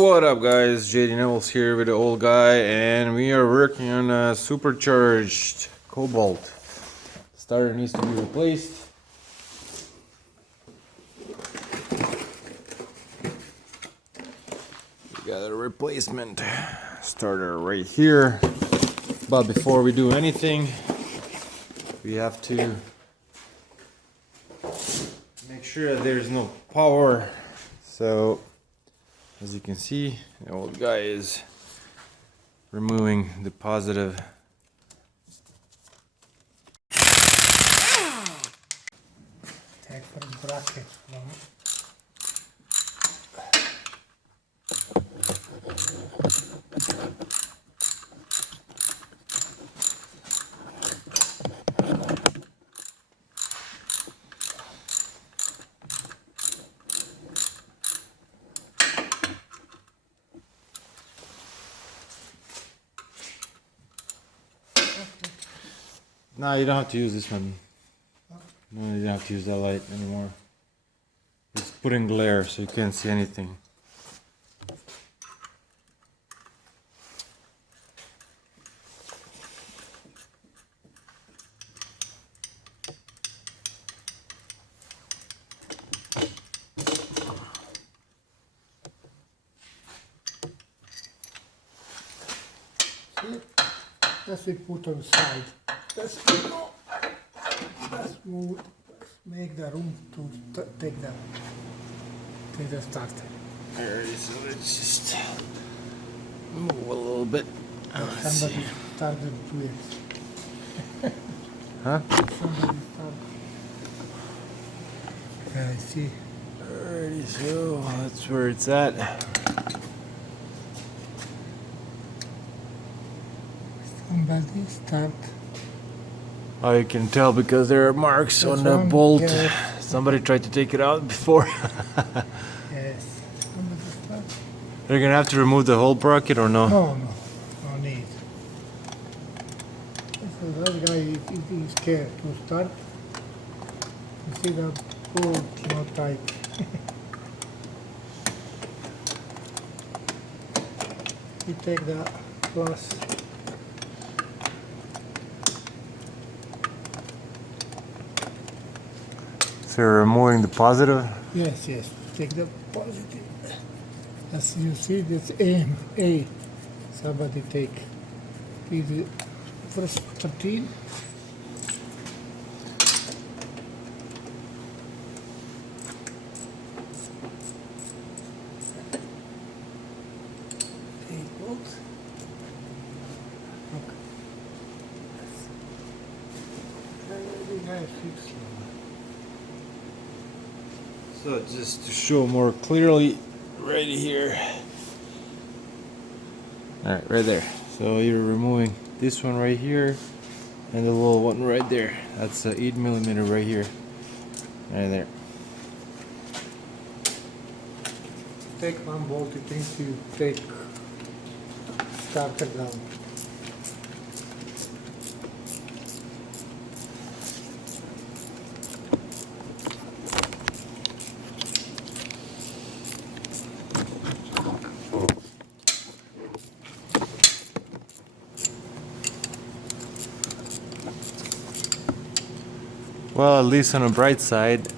What up guys, JD Knowles here with the old guy, and we are working on a supercharged Cobalt. Starter needs to be replaced. We got a replacement starter right here, but before we do anything we have to make sure that there's no power. So as you can see, the old guy is removing the positive. Take for the bracket. No, you don't have to use this one. No, you don't have to use that light anymore. It's putting glare so you can't see anything. See? That's we put on the side. Let's move. Make the room to take the starter. Alright, so let's just move a little bit. Somebody started to do it. Huh? Somebody started. I see. Alrighty, so that's where it's at. Somebody start. Oh, you can tell because there are marks on the bolt. Yes. Somebody tried to take it out before. Yes. Somebody start. They're gonna have to remove the whole bracket or no? No need. So that guy is scared to start. You see the bolt not tight. You take the plus. So you're removing the positive? Yes. Take the positive. As you see, that's A. Somebody take. The first 13. Bolts. Okay. Very nice fix. So just to show more clearly, right here. Alright, right there. So you're removing this one right here and the little one right there. That's 8mm right here. Right there. Take one bolt, you think you take starter down. Well, at least on the bright side,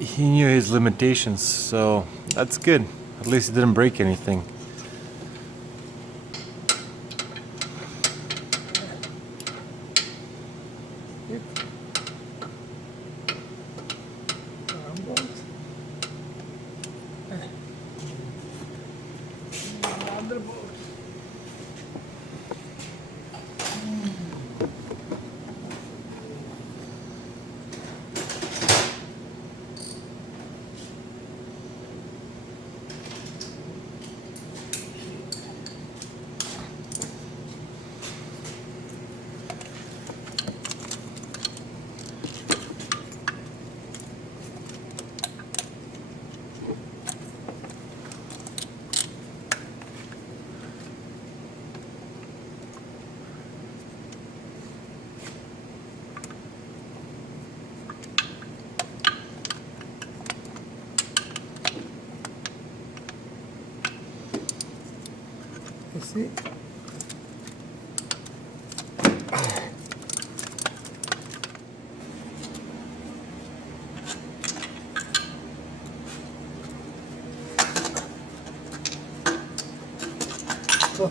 he knew his limitations, so that's good. At least he didn't break anything. Yep. One bolt. Another bolt. You see? So,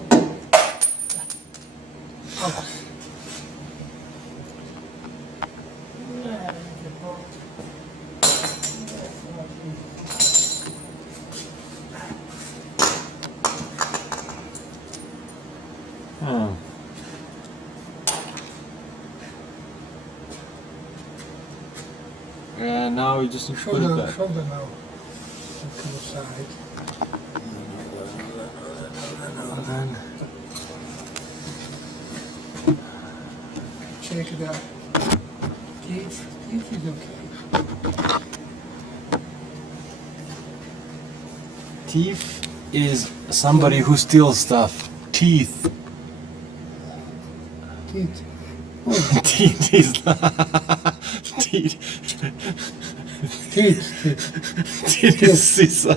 Hmm. Yeah, now we just need to put it back. shoulder now. To the side. And then Check the teeth. Teeth is okay. thief is somebody who steals stuff. Teeth. Teeth. Teeth is teeth. Teeth. Teeth is sisa.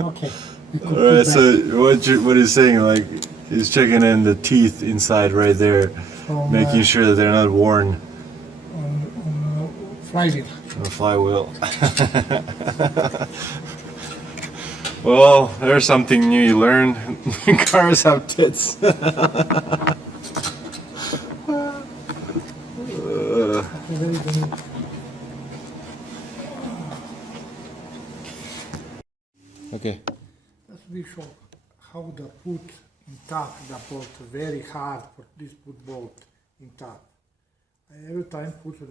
Okay. Alright, so what he's saying, like, he's checking in the teeth inside right there, making sure that they're not worn On flywheel. on the flywheel. Well, there's something new you learn. Cars have tits. Okay. Let's be sure how the put in top the bolt. Very hard for this put bolt in top. I every time put the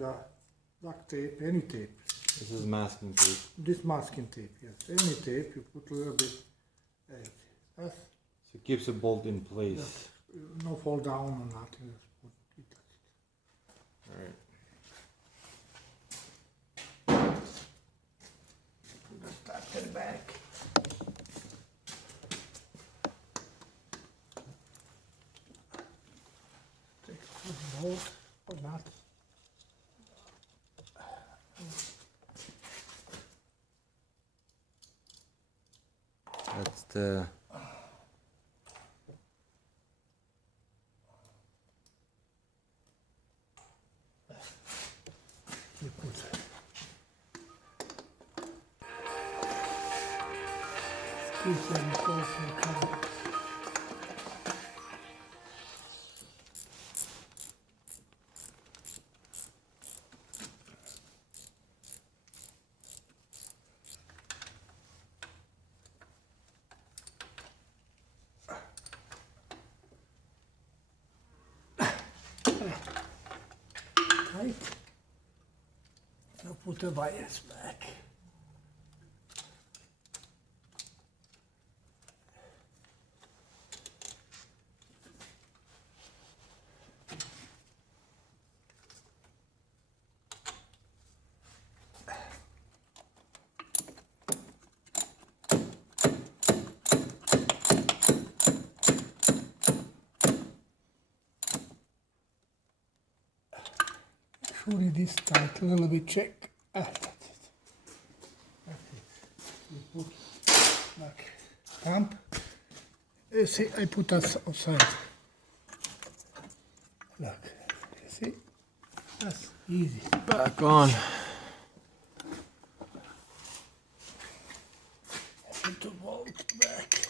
duct tape, any tape. This is masking tape. This masking tape, yes. Any tape, you put a little bit. That's So it keeps the bolt in place. no fall down or nothing. Just put it. Alright. Start the back. Take the bolt or not. That's the You put squeeze them close and come. Tight. Now put the wires back. Surely this tight, a little bit check. That's it. That's it. You put like pump. See, I put that outside. Look, you see? That's easy. back on. Put the bolt back.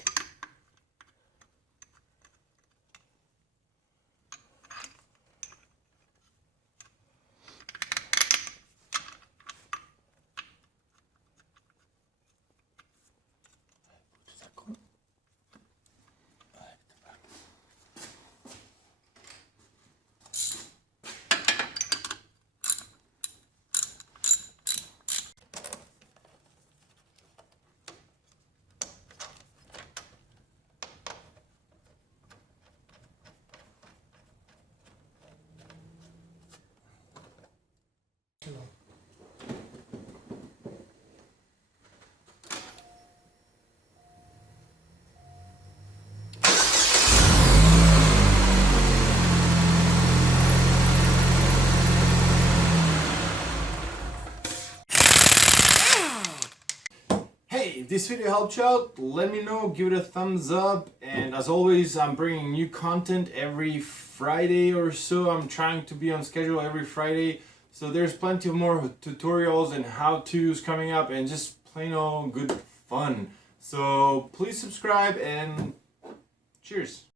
if this video helped you out, let me know, give it a thumbs up, and as always, I'm bringing new content every Friday or so. I'm trying to be on schedule every Friday, so there's plenty of more tutorials and how-tos coming up, and just plain old good fun. So please subscribe, and cheers.